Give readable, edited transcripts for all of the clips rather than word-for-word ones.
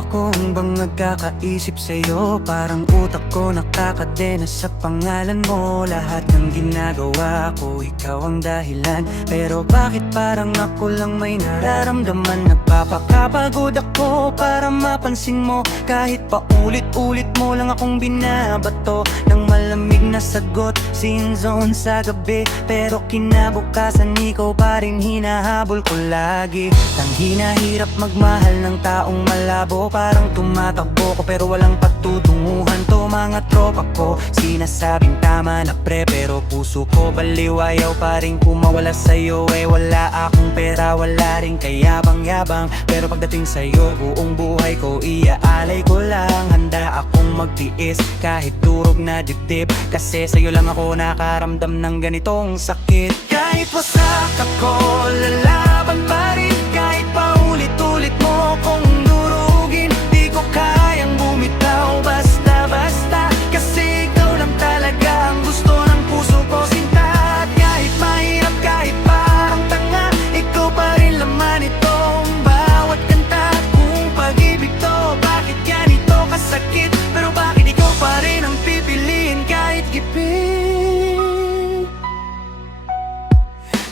akong bang nagkakaisip sa'yo. Parang utak ko nakakadena sa pangalan mo. Lahat ng ginagawa ko, ikaw ang dahilan. Pero bakit parang ako lang may nararamdaman? Nagpapakapagod ako para mapansin mo. Kahit pa ulit-ulit mo lang akong binabato ng malamig na sagot, sin zone sa gabi. Pero kinabukasan ikaw pa rin hinahabol ko lagi. Tanghi na hirap magmahal ng taong malabo. Parang tumatakbo ko pero walang patutunguhan to mga tropa ko. Sinasabing tama na pre pero puso ko baliw. Ayaw pa rin kumawala sa'yo eh. Wala akong pera, wala rin kayabang-yabang. Pero pagdating sa'yo buong buhay ko iaalay ko lang. Handa akong magtiis kahit durog na dibdib. Kasi sa'yo lang ako nakaramdam ng ganitong sakit. Kahit wasak ako, lalaban pa rin. Kahit pa ulit-ulit mo kong durugin, di ko kayang bumitaw basta-basta. Kasi ikaw lang talaga ang gusto ng puso ko, sinta. At kahit mahirap, kahit parang tanga, ikaw pa rin laman itong bawat kanta. Kung pag-ibig to, bakit ganito kasakit? Pero bakit ikaw pa rin ang pipiliin kahit gipit?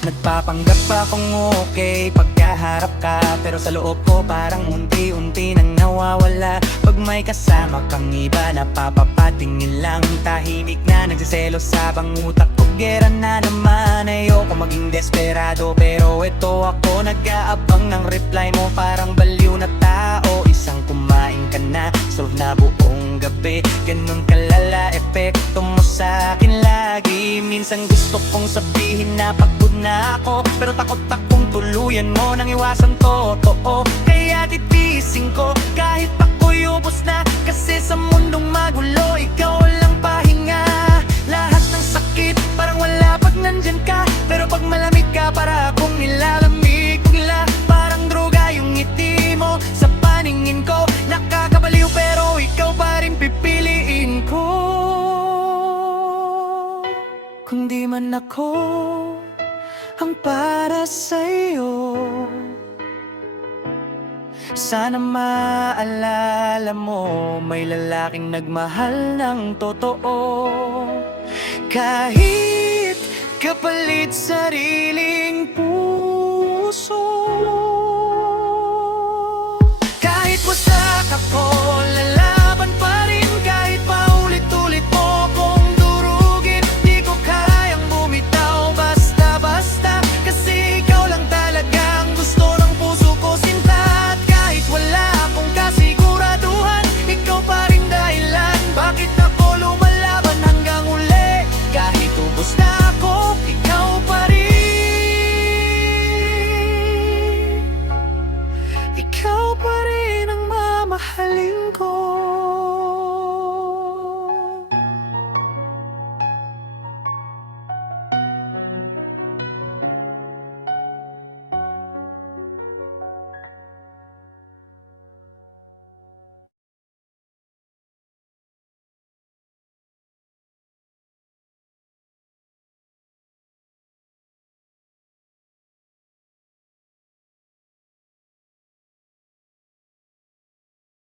Nagpapanggap akong okay pagkaharap ka, pero sa loob ko parang unti-unti nang nawawala. Pag may kasama kang iba, napapapatingin lang. Tahimik na nagsiselo sa utak ko. Gera na naman, ayoko maging desperado. Pero ito ako nag-aabang ng reply mo. Parang baliw na tao, isang kumain ka na, solve na buong gabi. Ganun kalala epekto mo sa akin lagi. Minsan gusto kong sabihin na pagod na ako, pero takot akong tuluyan mo nang iwasan totoo. Kaya titiisin ko kahit ako'y ubos na. Kasi sa mundong magulo, ikaw walang pahinga. Lahat ng sakit parang wala pag nandyan ka. Pero pag malamig ka, para akong nilalamig bigla. Parang droga yung ngiti mo sa paningin ko. Nakakabaliw pero ikaw pa rin pipiliin ko. Kung di man ako ang para sa'yo, sana maalala mo may lalaking nagmahal ng totoo. Kahit kapalit sarili